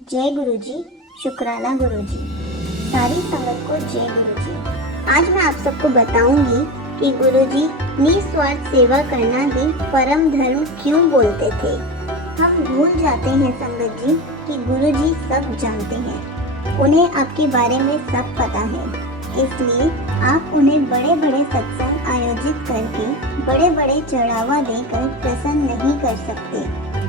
जय गुरुजी। शुक्राना गुरुजी। सारी संगत को जय गुरुजी। आज मैं आप सबको बताऊंगी कि गुरुजी निस्वार्थ सेवा करना ही परम धर्म क्यों बोलते थे। हम भूल जाते हैं संगत जी कि गुरुजी सब जानते हैं, उन्हें आपके बारे में सब पता है। इसलिए आप उन्हें बड़े बड़े सत्संग आयोजित करके बड़े बड़े चढ़ावा देकर प्रसन्न नहीं कर सकते।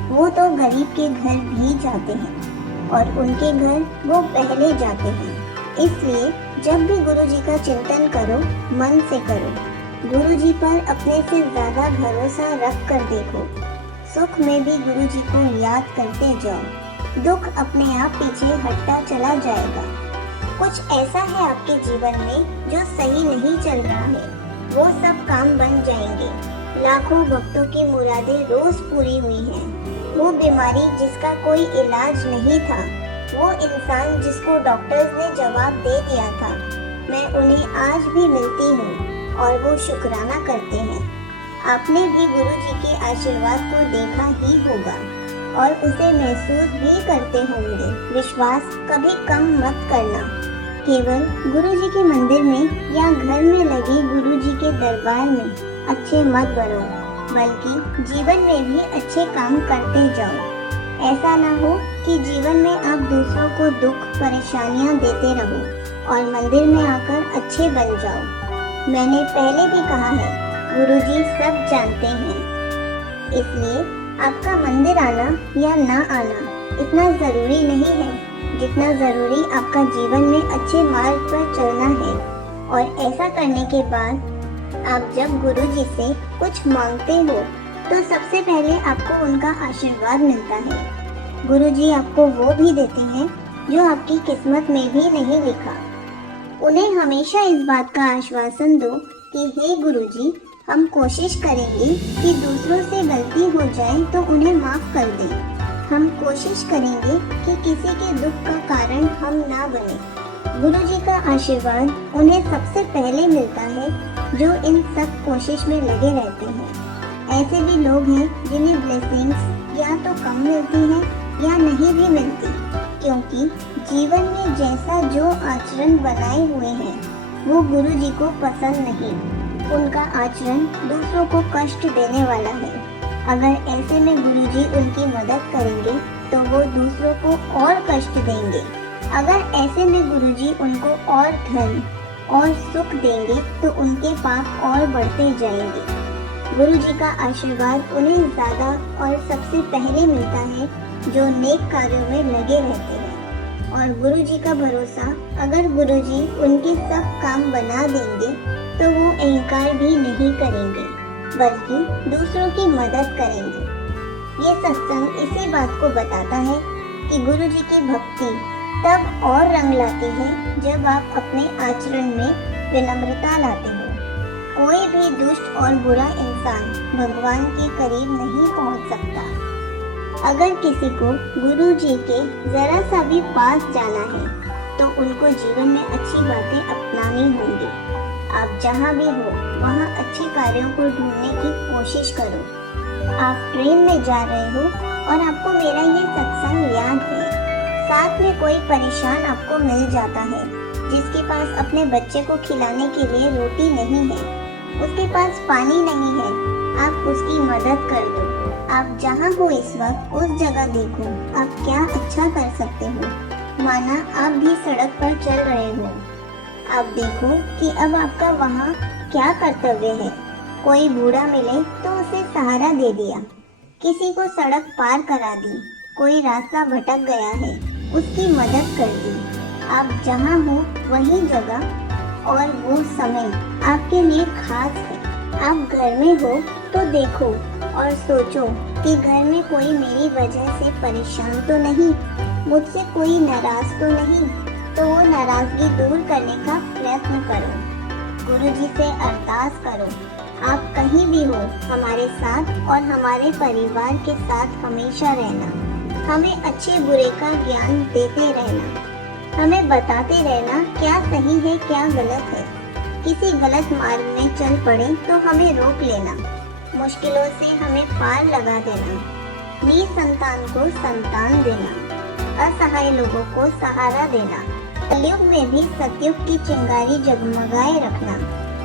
वो तो गरीब के घर भी जाते हैं और उनके घर वो पहले जाते हैं। इसलिए जब भी गुरु जी का चिंतन करो, मन से करो। गुरु जी पर अपने से ज्यादा भरोसा रख कर देखो। सुख में भी गुरु जी को याद करते जाओ, दुख अपने आप पीछे हटता चला जाएगा। कुछ ऐसा है आपके जीवन में जो सही नहीं चल रहा है, वो सब काम बन जाएंगे। लाखों भक्तों की मुरादें रोज पूरी हुई हैं। वो बीमारी जिसका कोई इलाज नहीं था, वो इंसान जिसको डॉक्टर्स ने जवाब दे दिया था, मैं उन्हें आज भी मिलती हूँ और वो शुक्राना करते हैं। आपने भी गुरु जी के आशीर्वाद को देखा ही होगा और उसे महसूस भी करते होंगे। विश्वास कभी कम मत करना। केवल गुरु जी के मंदिर में या घर में लगे गुरु जी के दरबार में अच्छे मत बनो, बल्कि जीवन में भी अच्छे काम करते जाओ। ऐसा ना हो कि जीवन में आप दूसरों को दुख परेशानियां देते रहो और मंदिर में आकर अच्छे बन जाओ। मैंने पहले भी कहा है, गुरुजी सब जानते हैं। इसलिए आपका मंदिर आना या ना आना इतना जरूरी नहीं है जितना जरूरी आपका जीवन में अच्छे मार्ग पर चलना है। और ऐसा करने के बाद आप जब गुरु जी से कुछ मांगते हो तो सबसे पहले आपको उनका आशीर्वाद मिलता है। गुरु जी आपको वो भी देते हैं जो आपकी किस्मत में भी नहीं लिखा। उन्हें हमेशा इस बात का आश्वासन दो कि हे गुरु जी, हम कोशिश करेंगे कि दूसरों से गलती हो जाए तो उन्हें माफ कर दें। हम कोशिश करेंगे कि किसी के दुख का कारण हम ना बने। गुरु जी का आशीर्वाद उन्हें सबसे पहले मिलता है जो इन सब कोशिश में लगे रहते हैं। ऐसे भी लोग हैं जिन्हें ब्लेसिंग्स या तो कम मिलती हैं या नहीं भी मिलती, क्योंकि जीवन में जैसा जो आचरण बनाए हुए हैं वो गुरु जी को पसंद नहीं। उनका आचरण दूसरों को कष्ट देने वाला है। अगर ऐसे में गुरु जी उनकी मदद करेंगे तो वो दूसरों को और कष्ट देंगे। अगर ऐसे में गुरुजी उनको और धन और सुख देंगे तो उनके पाप और बढ़ते जाएंगे। गुरुजी का आशीर्वाद उन्हें ज्यादा और सबसे पहले मिलता है जो नेक कार्यों में लगे रहते हैं। और गुरुजी का भरोसा, अगर गुरुजी उनके सब काम बना देंगे तो वो अहंकार भी नहीं करेंगे, बल्कि दूसरों की मदद करेंगे। ये सत्संग इसी बात को बताता है कि गुरुजी की भक्ति तब और रंग लाती है जब आप अपने आचरण में विनम्रता लाते हो। कोई भी दुष्ट और बुरा इंसान भगवान के करीब नहीं पहुंच सकता। अगर किसी को गुरु जी के जरा सा भी पास जाना है तो उनको जीवन में अच्छी बातें अपनानी होंगी। आप जहाँ भी हो वहाँ अच्छे कार्यों को ढूंढने की कोशिश करो। आप ट्रेन में जा रहे हो और आपको मेरा ये सत्संग याद है। साथ में कोई परेशान आपको मिल जाता है जिसके पास अपने बच्चे को खिलाने के लिए रोटी नहीं है, उसके पास पानी नहीं है, आप उसकी मदद कर दो। आप जहाँ हो इस वक्त उस जगह देखो आप क्या अच्छा कर सकते हो। माना आप भी सड़क पर चल रहे हो, आप देखो कि अब आपका वहाँ क्या कर्तव्य है। कोई बूढ़ा मिले तो उसे सहारा दे दिया, किसी को सड़क पार करा दी, कोई रास्ता भटक गया है उसकी मदद कर दी। आप जहाँ हो वही जगह और वो समय आपके लिए खास है। आप घर में हो तो देखो और सोचो कि घर में कोई मेरी वजह से परेशान तो नहीं, मुझसे कोई नाराज तो नहीं, तो वो नाराजगी दूर करने का प्रयत्न करो। गुरु जी से अरदास करो, आप कहीं भी हो हमारे साथ और हमारे परिवार के साथ हमेशा रहना। हमें अच्छे बुरे का ज्ञान देते रहना, हमें बताते रहना क्या सही है क्या गलत है। किसी गलत मार्ग में चल पड़े तो हमें रोक लेना, मुश्किलों से हमें पार लगा देना, निसंतान को संतान देना। असहाय लोगों को सहारा देना, कलयुग में भी सतयुग की चिंगारी जगमगाए रखना।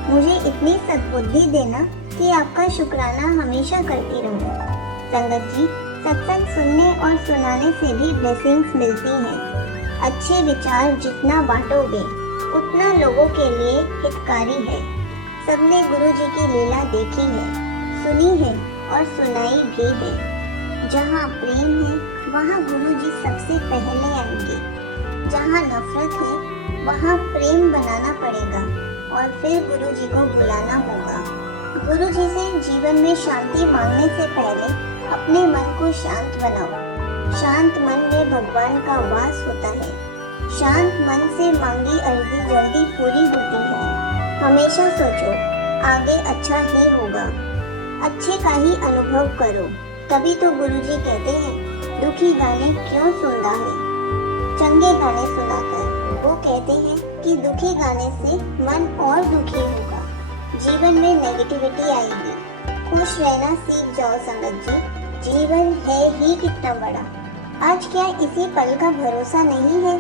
मुझे इतनी सद्बुद्धि देना कि आपका शुक्राना हमेशा करती रहूं। संगत जी, सत्संग सुनने और सुनाने से भी ब्लेसिंग्स मिलती हैं। अच्छे विचार जितना बांटोगे उतना लोगों के लिए हितकारी है। सबने गुरु जी की लीला देखी है, सुनी है और सुनाई भी है। जहाँ प्रेम है वहाँ गुरु जी सबसे पहले आएंगे। जहाँ नफरत है वहाँ प्रेम बनाना पड़ेगा और फिर गुरु जी को बुलाना होगा। गुरु जी से जीवन में शांति मांगने से पहले अपने मन को शांत बनाओ। शांत मन में भगवान का वास होता है। शांत मन से मांगी अर्जी जल्दी पूरी होती है। हमेशा सोचो आगे अच्छा ही होगा, अच्छे का ही अनुभव करो। तभी तो गुरु जी कहते हैं दुखी गाने क्यों सुनता है, चंगे गाने सुनाकर। वो कहते हैं कि दुखी गाने से मन और दुखी होगा, जीवन में नेगेटिविटी आएगी। खुश रहना सीख जाओ संगत जी, जीवन है ही कितना बड़ा। आज क्या इसी पल का भरोसा नहीं है,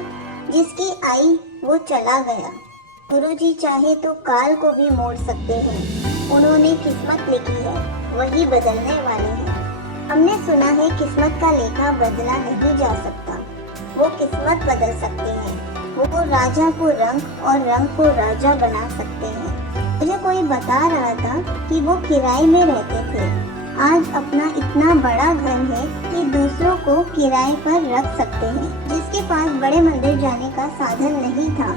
जिसकी आई वो चला गया। गुरु जी चाहे तो काल को भी मोड़ सकते हैं। उन्होंने किस्मत लिखी है, वही बदलने वाले हैं। हमने सुना है किस्मत का लेखा बदला नहीं जा सकता, वो किस्मत बदल सकते हैं। वो राजा को रंग और रंग को राजा बना सकते हैं। मुझे कोई बता रहा था कि वो किराए में रहते थे। आज अपना इतना बड़ा घर है कि दूसरों को किराए पर रख सकते हैं। जिसके पास बड़े मंदिर जाने का साधन नहीं था,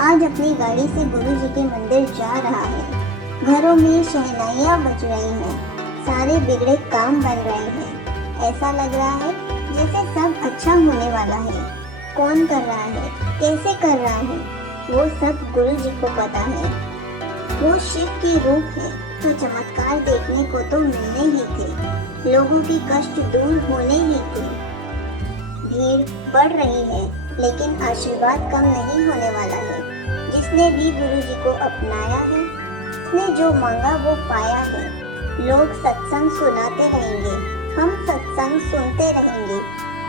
आज अपनी गाड़ी से गुरु जी के मंदिर जा रहा है। घरों में शहनाइयाँ बज रही हैं, सारे बिगड़े काम बन रहे हैं। ऐसा लग रहा है जैसे सब अच्छा होने वाला है। कौन कर रहा है, कैसे कर रहा है, वो सब गुरु जी को पता है। वो शिव की रूप है तो चमत्कार देखने को तो मिलने ही थे, लोगों के कष्ट दूर होने ही थे। भीड़ बढ़ रही है लेकिन आशीर्वाद कम नहीं होने वाला है। जिसने भी गुरु जी को अपनाया है, उसने जो मांगा वो पाया है। लोग सत्संग सुनाते रहेंगे, हम सत्संग सुनते रहेंगे,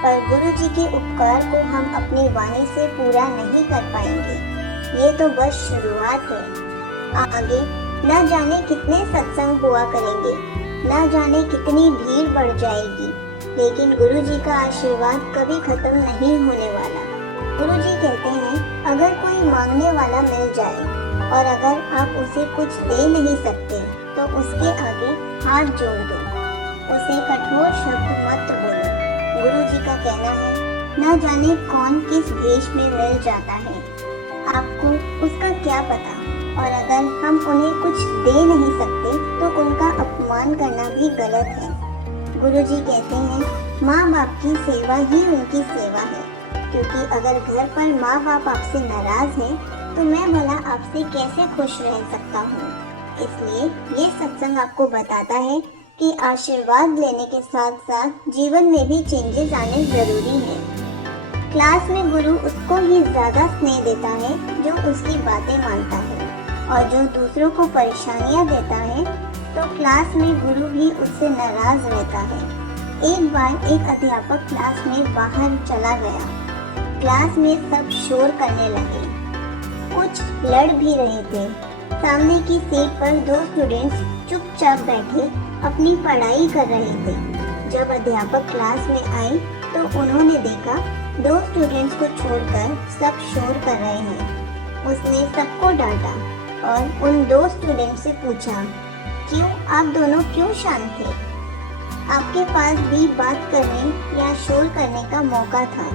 पर गुरु जी के उपकार को हम अपनी वाणी से पूरा नहीं कर पाएंगे। ये तो बस शुरुआत है। आगे न जाने कितने सत्संग हुआ करेंगे, न जाने कितनी भीड़ बढ़ जाएगी, लेकिन गुरु जी का आशीर्वाद कभी खत्म नहीं होने वाला। गुरु जी कहते हैं अगर कोई मांगने वाला मिल जाए और अगर आप उसे कुछ दे नहीं सकते तो उसके आगे हाथ जोड़ दो, उसे कठोर शब्द मत बोलो। गुरु जी का कहना है न जाने कौन किस भेष में मिल जाता है, आपको उसका क्या पता। और अगर हम उन्हें कुछ दे नहीं सकते तो उनका अपमान करना भी गलत है। गुरु जी कहते हैं माँ बाप की सेवा ही उनकी सेवा है, क्योंकि अगर घर पर माँ बाप आपसे नाराज हैं तो मैं भला आपसे कैसे खुश रह सकता हूँ। इसलिए ये सत्संग आपको बताता है कि आशीर्वाद लेने के साथ साथ जीवन में भी चेंजेस आने जरूरी है। क्लास में गुरु उसको ही ज्यादा स्नेह देता है जो उसकी बातें मानता है, और जो दूसरों को परेशानियां देता है तो क्लास में गुरु भी उससे नाराज रहता है। एक बार एक अध्यापक क्लास में बाहर चला गया। क्लास में सब शोर करने लगे, कुछ लड़ भी रहे थे। सामने की सीट पर दो स्टूडेंट्स चुपचाप बैठे अपनी पढ़ाई कर रहे थे। जब अध्यापक क्लास में आए तो उन्होंने देखा दो स्टूडेंट्स को छोड़कर सब शोर कर रहे हैं। उसने सबको डांटा और उन दो स्टूडेंट से पूछा क्यों, आप दोनों क्यों शांत थे? आपके पास भी बात करने या शोर करने का मौका था।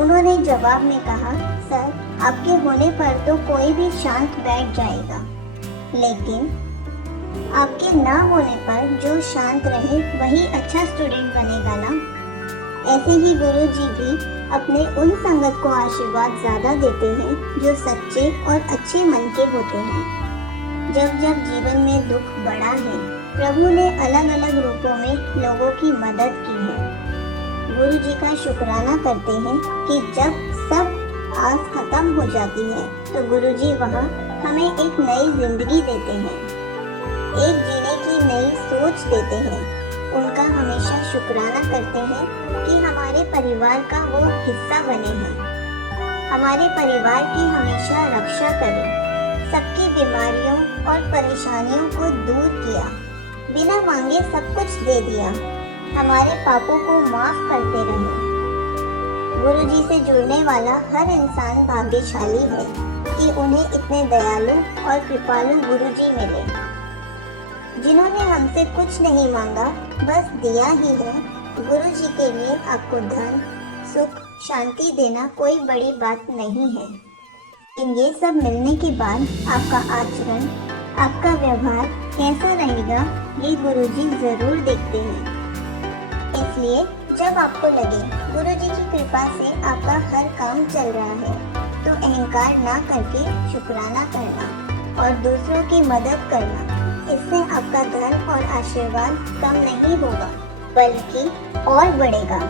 उन्होंने जवाब में कहा सर, आपके होने पर तो कोई भी शांत बैठ जाएगा, लेकिन आपके ना होने पर जो शांत रहे वही अच्छा स्टूडेंट बनेगा ना। ऐसे ही गुरु जी भी अपने उन संगत को आशीर्वाद ज्यादा देते हैं जो सच्चे और अच्छे मन के होते हैं। जब जब जीवन में दुख बढ़ा है, प्रभु ने अलग अलग रूपों में लोगों की मदद की है। गुरु जी का शुक्राना करते हैं कि जब सब आस खत्म हो जाती है तो गुरु जी वहाँ हमें एक नई जिंदगी देते हैं, एक जीने की नई सोच देते हैं। उनका हमेशा शुक्राना करते हैं कि हमारे परिवार का वो हिस्सा बने हैं, हमारे परिवार की हमेशा रक्षा करें, सबकी बीमारियों और परेशानियों को दूर किया, बिना मांगे सब कुछ दे दिया, हमारे पापों को माफ करते रहे। गुरुजी से जुड़ने वाला हर इंसान भाग्यशाली है कि उन्हें इतने दयालु और कृपालु गुरुजी मिले, जिन्होंने हमसे कुछ नहीं मांगा, बस दिया ही है। गुरुजी के लिए आपको धन, सुख, शांति देना कोई बड़ी बात नहीं है, लेकिन ये सब मिलने के बाद आपका आचरण, आपका व्यवहार कैसा रहेगा, ये गुरुजी जरूर देखते हैं। इसलिए जब आपको लगे गुरुजी की कृपा से आपका हर काम चल रहा है, तो अहंकार ना करके शुक्राना करना और दूसरों की मदद करना, इससे आपका धन और आशीर्वाद कम नहीं होगा, बल्कि और बढ़ेगा।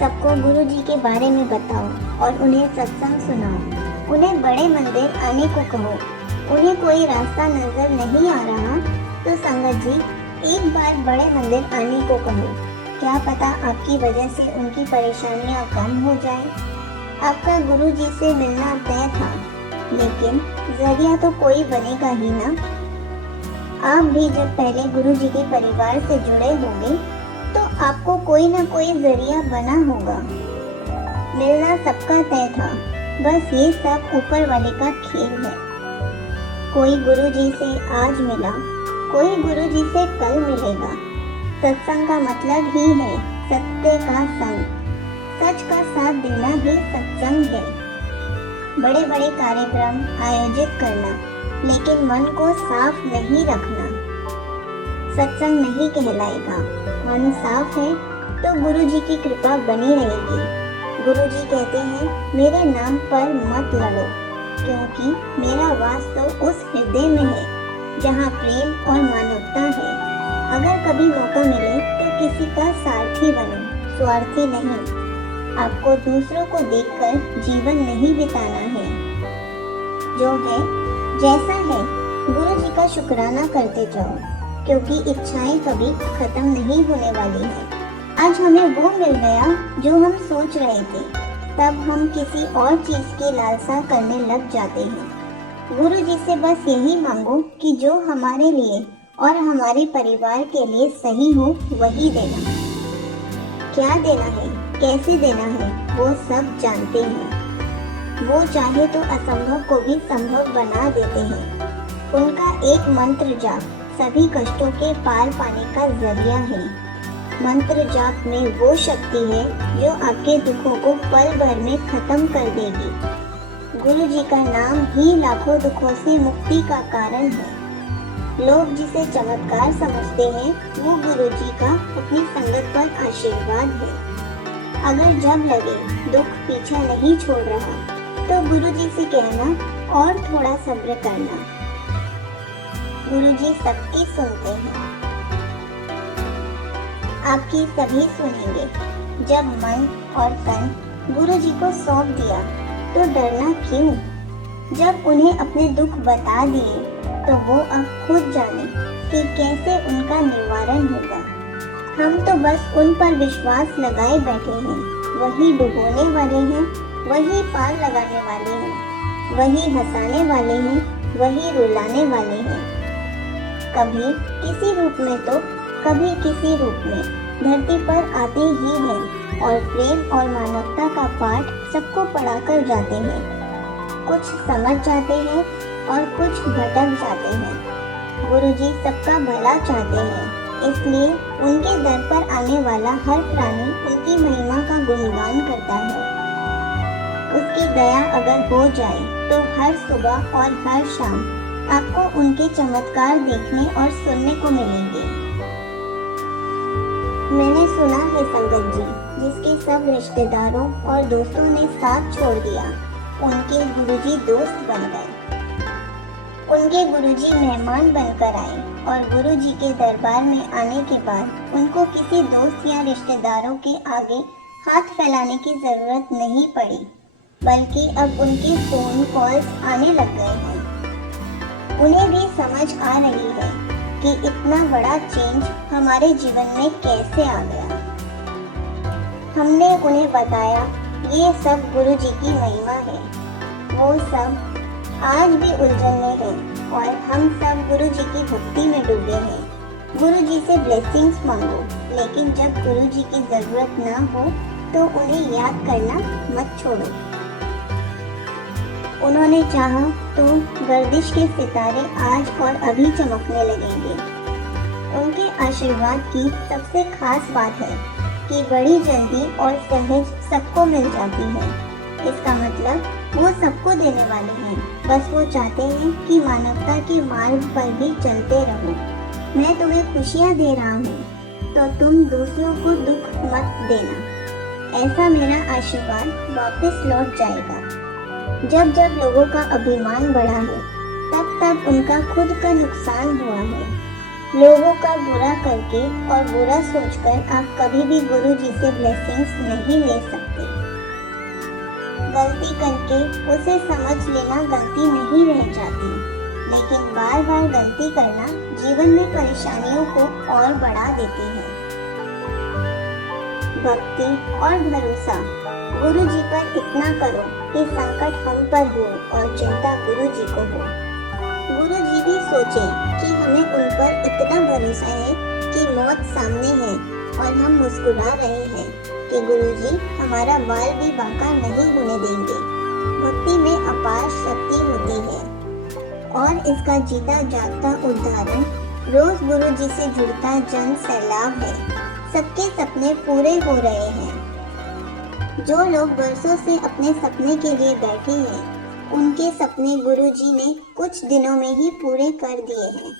सबको गुरुजी के बारे में बताओ और उन्हें सत्संग सुनाओ, उन्हें बड़े मंदिर आने को कहो। उन्हें कोई रास्ता नजर नहीं आ रहा तो संगत जी एक बार बड़े मंदिर आने को कहो, क्या पता आपकी वजह से उनकी परेशानियां कम हो जाएं। आपका गुरुजी से मिलना तय था, लेकिन जरिया तो कोई बनेगा ही ना। आप भी जब पहले गुरुजी के परिवार से जुड़े होंगे तो आपको कोई ना कोई जरिया बना होगा। मिलना सबका तय था, बस ये सब ऊपर वाले का खेल है। कोई गुरुजी से आज मिला, कोई गुरुजी से कल मिलेगा। सत्संग का मतलब ही है सत्य का संग, सच का साथ देना ही सत्संग है। बड़े बड़े कार्यक्रम आयोजित करना, लेकिन मन को साफ नहीं रखना सत्संग नहीं कहलाएगा। मन साफ है तो गुरुजी की कृपा बनी रहेगी। गुरुजी कहते हैं मेरे नाम पर मत लड़ो, क्योंकि मेरा वास तो उस हृदय में है जहाँ प्रेम और मानवता है। अगर कभी मौका मिले तो किसी का सारथी बनो, स्वार्थी नहीं। आपको दूसरों को देखकर जीवन नहीं बिताना है। जो है जैसा है गुरुजी का शुक्राना करते जाओ, क्योंकि इच्छाएं कभी खत्म नहीं होने वाली हैं। आज हमें वो मिल गया जो हम सोच रहे थे, तब हम किसी और चीज की लालसा करने लग जाते हैं। गुरुजी से बस यही मांगो कि जो हमारे लिए और हमारे परिवार के लिए सही हो वही देना। क्या देना है, कैसे देना है, वो सब जानते हैं। वो चाहे तो असंभव को भी संभव बना देते हैं। उनका एक मंत्र जाप सभी कष्टों के पार पाने का जरिया है। मंत्र जाप में वो शक्ति है जो आपके दुखों को पल भर में खत्म कर देगी। गुरुजी का नाम ही लाखों दुखों से मुक्ति का कारण है। लोग जिसे चमत्कार समझते हैं, वो गुरुजी का अपनी संगत पर आशीर्वाद है। अगर जब लगे दुख पीछा नहीं छोड़ रहा, तो गुरुजी से कहना और थोड़ा सब्र करना। गुरुजी सबकी सुनते हैं, आपकी सभी सुनेंगे। जब मन और तन गुरुजी को सौंप दिया तो डरना क्यों? जब उन्हें अपने दुख बता दिए तो वो अब खुद जाने कि कैसे उनका निवारण होगा। हम तो बस उन पर विश्वास लगाए बैठे हैं। वही डुबोने वाले हैं, वही पार लगाने वाले हैं, वही हंसाने वाले हैं, वही रुलाने वाले हैं। कभी किसी रूप में तो कभी किसी रूप में धरती पर आते ही हैं और प्रेम और मानवता का पाठ सबको पढ़ाकर जाते हैं। कुछ समझ जाते हैं और कुछ भटक जाते हैं। गुरुजी सबका भला चाहते हैं, इसलिए उनके दर पर आने वाला हर प्राणी उनकी महिमा का गुणगान करता है। उसकी दया अगर हो जाए तो हर सुबह और हर शाम आपको उनके चमत्कार देखने और सुनने को मिलेंगे। मैंने सुना है संगत जी, जिसके सब रिश्तेदारों और दोस्तों ने साथ छोड़ दिया, उनके गुरुजी दोस्त बन गए। उनके गुरुजी मेहमान बनकर आए और गुरुजी के दरबार में आने के बाद उनको किसी दोस्त या रिश्तेदारों के आगे हाथ फैलाने की जरूरत नहीं पड़ी, बल्कि अब उनके फोन कॉल्स आने लग गए हैं। उन्हें भी समझ आ रही है कि इतना बड़ा चेंज हमारे जीवन में कैसे आ गया। हमने उन्हें बताया ये सब गुरु जी की महिमा है। वो सब आज भी उलझन में है और हम सब गुरु जी की भक्ति में डूबे हैं। गुरु जी से ब्लेसिंग्स मांगो, लेकिन जब गुरु जी की जरूरत ना हो तो उन्हें याद करना मत छोड़ो। उन्होंने चाहा तो गर्दिश के सितारे आज और अभी चमकने लगेंगे। उनके आशीर्वाद की सबसे खास बात है कि बड़ी जल्दी और सहज सबको मिल जाती है। इसका मतलब वो सबको देने वाले हैं, बस वो चाहते हैं कि मानवता के मार्ग पर भी चलते रहो। मैं तुम्हें खुशियाँ दे रहा हूँ तो तुम दूसरों को दुख मत देना। ऐसा मेरा आशीर्वाद वापस लौट जाएगा। जब जब लोगों का अभिमान बढ़ा है तब तब उनका खुद का नुकसान हुआ है। लोगों का बुरा करके और बुरा सोचकर आप कभी भी गुरु जी से ब्लेसिंग्स नहीं ले सकते। गलती करके उसे समझ लेना गलती नहीं रह जाती, लेकिन बार बार गलती करना जीवन में परेशानियों को और बढ़ा देती है। भक्ति और भरोसा गुरु जी पर इतना करो कि संकट हम पर हो और चिंता गुरु जी को हो। गुरु जी भी सोचे कि हमें उन पर इतना भरोसा है कि मौत सामने है और हम मुस्कुरा रहे हैं कि गुरु जी हमारा बाल भी बांका नहीं होने देंगे। भक्ति में अपार शक्ति होती है और इसका जीता जागता उदाहरण रोज गुरु जी से जुड़ता जन सैलाब है। सबके सपने पूरे हो रहे हैं। जो लोग बरसों से अपने सपने के लिए बैठे हैं, उनके सपने गुरुजी ने कुछ दिनों में ही पूरे कर दिए हैं।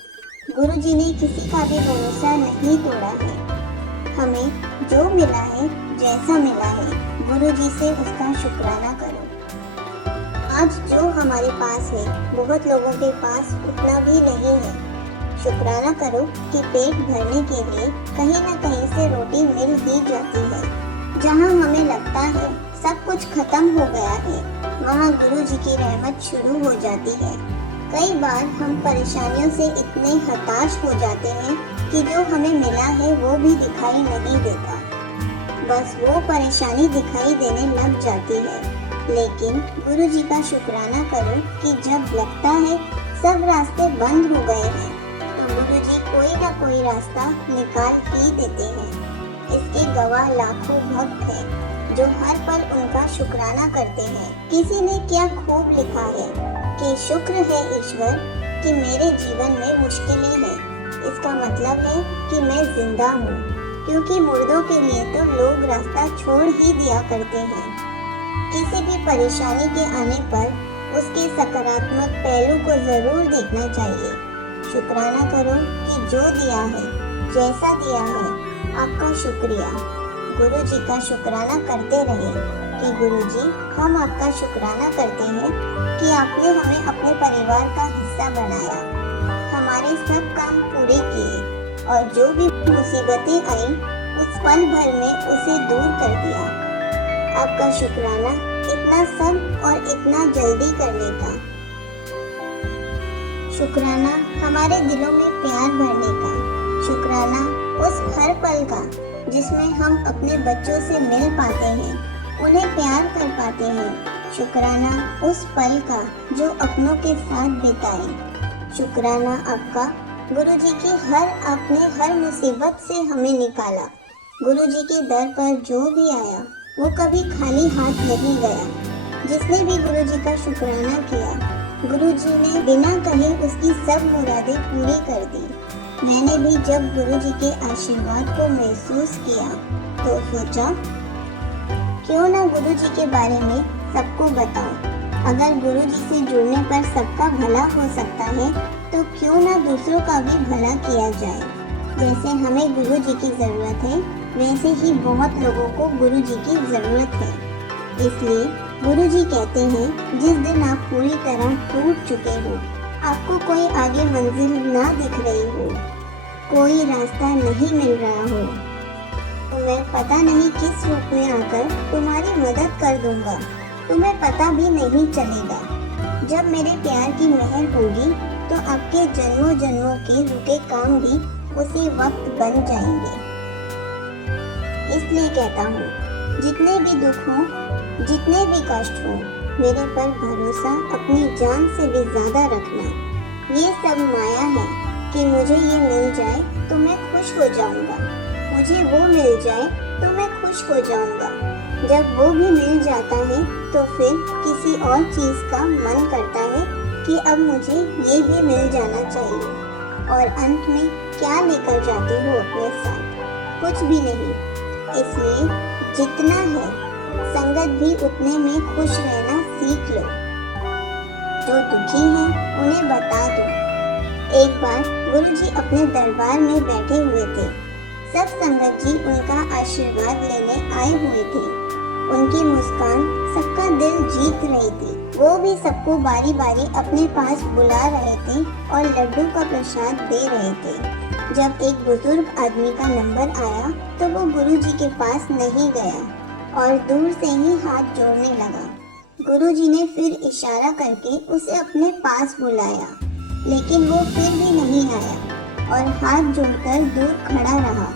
गुरुजी ने किसी का भी भरोसा नहीं तोड़ा है। हमें जो मिला है, जैसा मिला है, गुरुजी से उसका शुक्राना करो। आज जो हमारे पास है, बहुत लोगों के पास उतना भी नहीं है। शुक्राना करो कि पेट भरने के लिए कहीं न कहीं से रोटी मिल ही जाती है। जहाँ हमें लगता है सब कुछ खत्म हो गया है, वहाँ गुरु जी की रहमत शुरू हो जाती है। कई बार हम परेशानियों से इतने हताश हो जाते हैं कि जो हमें मिला है वो भी दिखाई नहीं देता। बस वो परेशानी दिखाई देने लग जाती है। लेकिन गुरु जी का शुक्राना करो कि जब लगता है सब रास्ते बंद हो गए हैं, तो गुरु जी कोई ना कोई रास्ता निकाल ही देते हैं। इसके गवाह लाखों भक्त हैं जो हर पल उनका शुक्राना करते हैं। किसी ने क्या खूब लिखा है कि शुक्र है ईश्वर कि मेरे जीवन में मुश्किलें हैं। इसका मतलब है कि मैं जिंदा हूँ, क्योंकि मुर्दों के लिए तो लोग रास्ता छोड़ ही दिया करते हैं। किसी भी परेशानी के आने पर उसके सकारात्मक पहलू को जरूर देखना चाहिए। शुक्राना करो कि जो दिया है, जैसा दिया है, आपका शुक्रिया। गुरु जी का शुक्राना करते रहे कि गुरु जी हम आपका शुक्राना करते हैं कि आपने हमें अपने परिवार का हिस्सा बनाया, हमारे सब काम पूरे किए और जो भी मुसीबतें आई उस पल भर में उसे दूर कर दिया। आपका शुक्राना इतना सब और इतना जल्दी करने का। शुक्राना हमारे दिलों में प्यार भरने का। शुक्राना उस हर पल का जिसमें हम अपने बच्चों से मिल पाते हैं, उन्हें प्यार कर पाते हैं। शुक्राना उस पल का जो अपनों के साथ बिताए। शुक्राना आपका गुरुजी की आपने हर मुसीबत से हमें निकाला। गुरुजी के दर पर जो भी आया वो कभी खाली हाथ नहीं गया। जिसने भी गुरुजी का शुक्राना किया, गुरुजी ने बिना कहे उसकी सब मुरादें पूरी कर दी। मैंने भी जब गुरुजी के आशीर्वाद को महसूस किया तो सोचा क्यों ना गुरुजी के बारे में सबको बताऊं। अगर गुरुजी से जुड़ने पर सबका भला हो सकता है तो क्यों ना दूसरों का भी भला किया जाए। जैसे हमें गुरुजी की ज़रूरत है, वैसे ही बहुत लोगों को गुरुजी की ज़रूरत है। इसलिए गुरुजी कहते हैं जिस दिन आप पूरी तरह टूट चुके हो, आपको कोई आगे मंजिल ना दिख रही हो, कोई रास्ता नहीं मिल रहा हो, तो मैं पता नहीं किस रूप में आकर तुम्हारी मदद कर दूंगा। तुम्हें पता भी नहीं चलेगा। जब मेरे प्यार की मेहर होगी तो आपके जन्मों जन्मों के रुके काम भी उसी वक्त बन जाएंगे। इसलिए कहता हूँ, जितने भी दुख हो, जितने भी कष्ट हो, मेरे पर भरोसा अपनी जान से भी ज्यादा रखना। ये सब माया है कि मुझे ये मिल जाए तो मैं खुश हो जाऊंगा, मुझे वो मिल जाए तो मैं खुश हो जाऊंगा। जब वो भी मिल जाता है तो फिर किसी और चीज का मन करता है कि अब मुझे ये भी मिल जाना चाहिए। और अंत में क्या लेकर जाते हो अपने साथ? कुछ भी नहीं। इसलिए जितना है संगत भी उतने में खुश रहना सीख लो। जो दुखी हैं उन्हें बता दो। एक बार गुरुजी अपने दरबार में बैठे हुए थे। सब संगत जी उनका आशीर्वाद लेने आए हुए थे। उनकी मुस्कान सबका दिल जीत रही थी। वो भी सबको बारी बारी अपने पास बुला रहे थे और लड्डू का प्रसाद दे रहे थे। जब एक बुजुर्ग आदमी का नंबर आया तो वो गुरुजी के पास नहीं गया और दूर से ही हाथ जोड़ने लगा। गुरुजी ने फिर इशारा करके उसे अपने पास बुलाया, लेकिन वो फिर भी नहीं आया और हाथ जोड़कर दूर खड़ा रहा,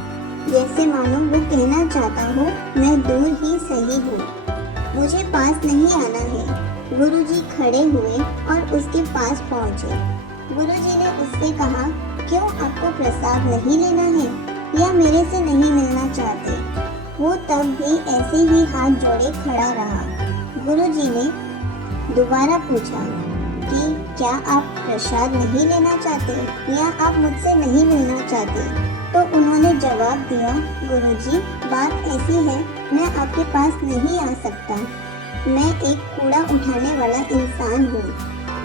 जैसे मानो वो कहना चाहता हो, मैं दूर ही सही हूँ, मुझे पास नहीं आना है। गुरुजी खड़े हुए और उसके पास पहुँचे। गुरुजी ने उससे कहा, क्यों आपको प्रसाद नहीं लेना है या मेरे से नहीं मिलना चाहते? वो तब भी ऐसे ही हाथ जोड़े खड़ा रहा। गुरुजी ने दोबारा पूछा कि क्या आप प्रसाद नहीं लेना चाहते या आप मुझसे नहीं मिलना चाहते? तो उन्होंने जवाब दिया, गुरुजी बात ऐसी है, मैं आपके पास नहीं आ सकता। मैं एक कूड़ा उठाने वाला इंसान हूँ,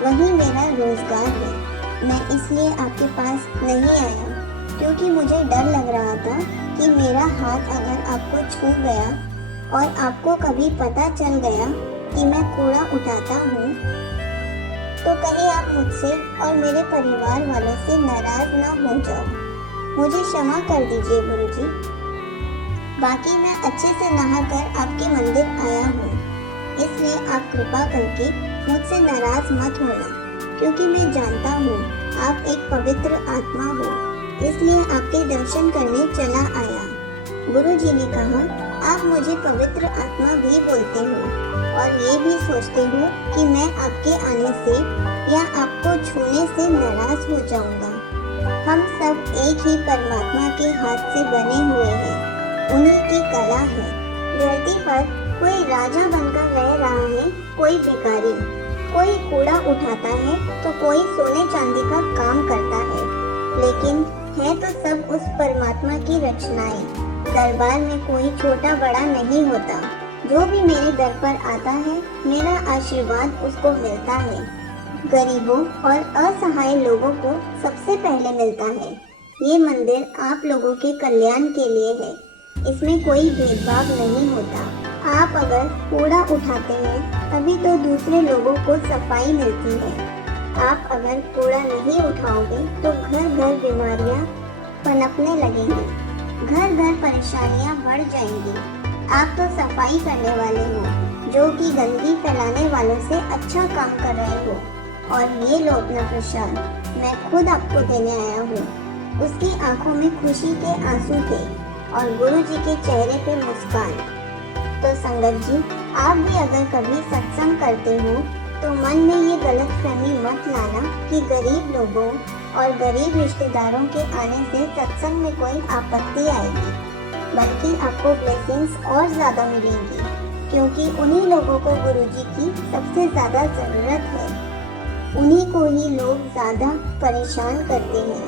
वही मेरा रोजगार है। मैं इसलिए आपके पास नहीं आया क्योंकि मुझे डर लग रहा था कि मेरा हाथ अगर आपको छू गया और आपको कभी पता चल गया कि मैं कूड़ा उठाता हूँ तो कहीं आप मुझसे और मेरे परिवार वालों से नाराज ना हो जाओ। मुझे क्षमा कर दीजिए गुरुजी। बाकी मैं अच्छे से नहाकर आपके मंदिर आया हूँ, इसलिए आप कृपा करके मुझसे नाराज मत होना, क्योंकि मैं जानता हूँ आप एक पवित्र आत्मा हो, इसलिए आपके दर्शन करने चला आया। गुरुजी ने कहा, आप मुझे पवित्र आत्मा भी बोलते हो और ये भी सोचते हो कि मैं आपके आने से या आपको छूने से नाराज हो जाऊंगा। हम सब एक ही परमात्मा के हाथ से बने हुए हैं, उन्हीं की कला है। धरती पर कोई राजा बनकर रह रहा है, कोई भिखारी, कोई कूड़ा उठाता है तो कोई सोने चांदी का काम करता है, लेकिन है तो सब उस परमात्मा की रचनाएं। दरबार में कोई छोटा बड़ा नहीं होता। जो भी मेरे दर पर आता है, मेरा आशीर्वाद उसको मिलता है। गरीबों और असहाय लोगों को सबसे पहले मिलता है। ये मंदिर आप लोगों के कल्याण के लिए है, इसमें कोई भेदभाव नहीं होता। आप अगर कूड़ा उठाते हैं तभी तो दूसरे लोगों को सफाई मिलती है। आप अगर कूड़ा नहीं उठाओगे तो घर घर बीमारियां पनपने लगेंगी, घर घर परेशानियां बढ़ जाएंगी। आप तो सफाई करने वाले हो, जो कि गंदगी फैलाने वालों से अच्छा काम कर रहे हो। और ये लो अपना प्रसाद, मैं खुद आपको देने आया हूँ। उसकी आंखों में खुशी के आंसू थे और गुरुजी के चेहरे पे मुस्कान। तो संगत जी, आप भी अगर कभी सत्संग करते हो तो मन में ये गलतफहमी मत लाना कि गरीब लोगों और गरीब रिश्तेदारों के आने से सत्संग में कोई आपत्ति आएगी, बल्कि आपको ब्लेसिंग्स और ज़्यादा मिलेंगी, क्योंकि उन्हीं लोगों को गुरुजी की सबसे ज़्यादा ज़रूरत है। उन्हीं को ही लोग ज़्यादा परेशान करते हैं,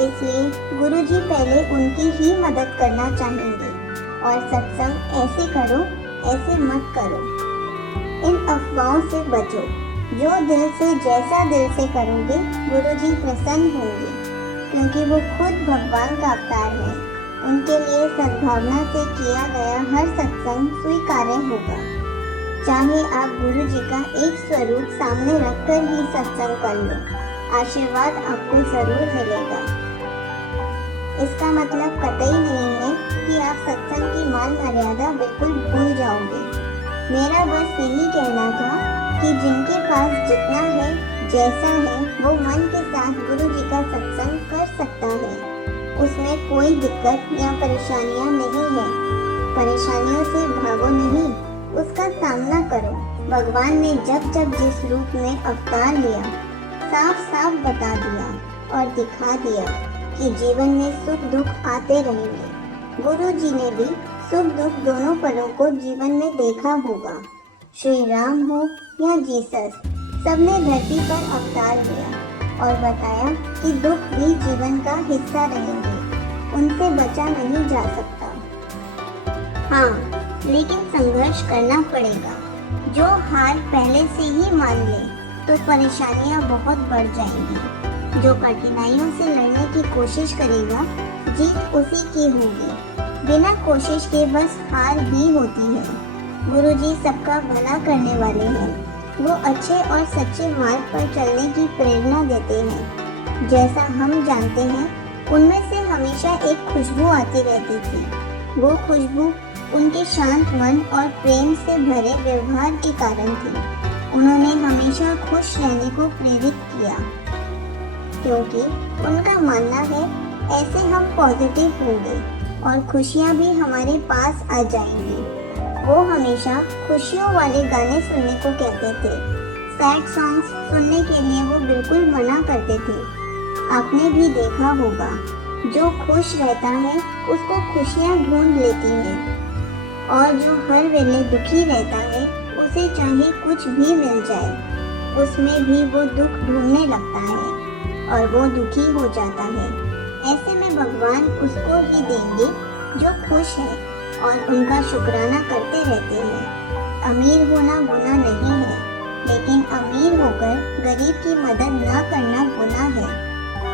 इसलिए गुरुजी पहले उनकी ही मदद करना चाहेंगे। और सत्संग ऐसे करो, ऐसे मत करो। इन अफवाहों से बचो। जो दिल से जैसा दिल से करोगे, गुरुजी प्रसन्न होंगे, क्योंकि वो खुद भगवान का अवतार है। उनके लिए सद्भावना से किया गया हर सत्संग स्वीकार्य होगा। चाहे आप गुरुजी का एक स्वरूप सामने रखकर ही सत्संग कर लो, आशीर्वाद आपको जरूर मिलेगा। इसका मतलब कतई नहीं है कि आप सत्संग की मान मर्यादा बिल्कुल भूल जाओगे। मेरा बस यही कहना था कि जिनके पास जितना है जैसा है वो मन के साथ गुरु जी का सत्संग कर सकता है। उसमें कोई दिक्कत या परेशानियां नहीं है। परेशानियों से भागो नहीं, उसका सामना करो। भगवान ने जब जब जिस रूप में अवतार लिया, साफ साफ बता दिया और दिखा दिया कि जीवन में सुख दुख आते रहेंगे। गुरु जी ने भी सुख दुख दोनों पलों को जीवन में देखा होगा। श्री राम हो या जीसस, सबने धरती पर अवतार लिया और बताया कि दुख भी जीवन का हिस्सा रहेंगे, उनसे बचा नहीं जा सकता। हाँ, लेकिन संघर्ष करना पड़ेगा। जो हार पहले से ही मान ले तो परेशानियां बहुत बढ़ जाएंगी। जो कठिनाइयों से लड़ने की कोशिश करेगा, जीत उसी की होगी। बिना कोशिश के बस हार ही होती है। गुरुजी सबका भला करने वाले हैं। वो अच्छे और सच्चे मार्ग पर चलने की प्रेरणा देते हैं। जैसा हम जानते हैं, उनमें से हमेशा एक खुशबू आती रहती थी। वो खुशबू उनके शांत मन और प्रेम से भरे व्यवहार के कारण थी। उन्होंने हमेशा खुश रहने को प्रेरित किया, क्योंकि उनका मानना है ऐसे हम पॉजिटिव होंगे और खुशियाँ भी हमारे पास आ जाएंगी। वो हमेशा खुशियों वाले गाने सुनने को कहते थे। सैड सॉन्ग्स सुनने के लिए वो बिल्कुल मना करते थे। आपने भी देखा होगा, जो खुश रहता है उसको खुशियाँ ढूंढ लेती हैं, और जो हर वेले दुखी रहता है उसे चाहे कुछ भी मिल जाए, उसमें भी वो दुख ढूंढने लगता है और वो दुखी हो जाता है। ऐसे में भगवान उसको ही देंगे जो खुश है और उनका शुक्राना करते रहते हैं। अमीर होना गुनाह नहीं है, लेकिन अमीर होकर गरीब की मदद न करना गुनाह है।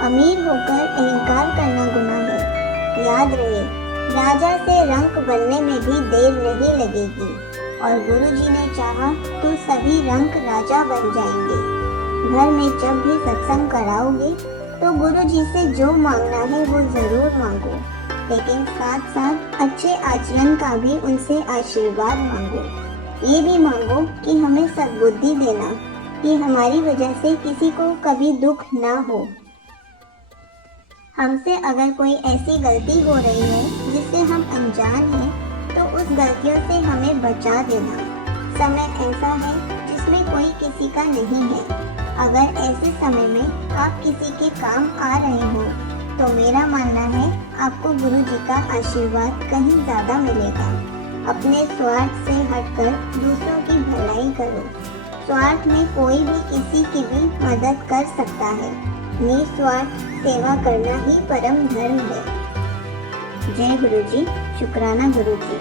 अमीर होकर अहंकार करना गुनाह है। याद रहे, राजा से रंक बनने में भी देर नहीं लगेगी, और गुरुजी ने चाहा तो सभी रंक राजा बन जाएंगे। घर में जब भी सत्संग कराओगे तो गुरुजी से जो मांगना है वो जरूर मांगो, लेकिन साथ साथ अच्छे आचरण का भी उनसे आशीर्वाद मांगो। ये भी मांगो कि हमें सद्बुद्धि देना, कि हमारी वजह से किसी को कभी दुख ना हो। हमसे अगर कोई ऐसी गलती हो रही है जिससे हम अनजान हैं, तो उस गलतियों से हमें बचा देना। समय ऐसा है जिसमें कोई किसी का नहीं है। अगर ऐसे समय में आप किसी के काम आ रहे हो, तो मेरा मानना है आपको गुरु जी का आशीर्वाद कहीं ज़्यादा मिलेगा। अपने स्वार्थ से हटकर दूसरों की भलाई करो। स्वार्थ में कोई भी किसी की भी मदद कर सकता है। निस्वार्थ सेवा करना ही परम धर्म है। जय गुरु जी। शुक्राना गुरु जी।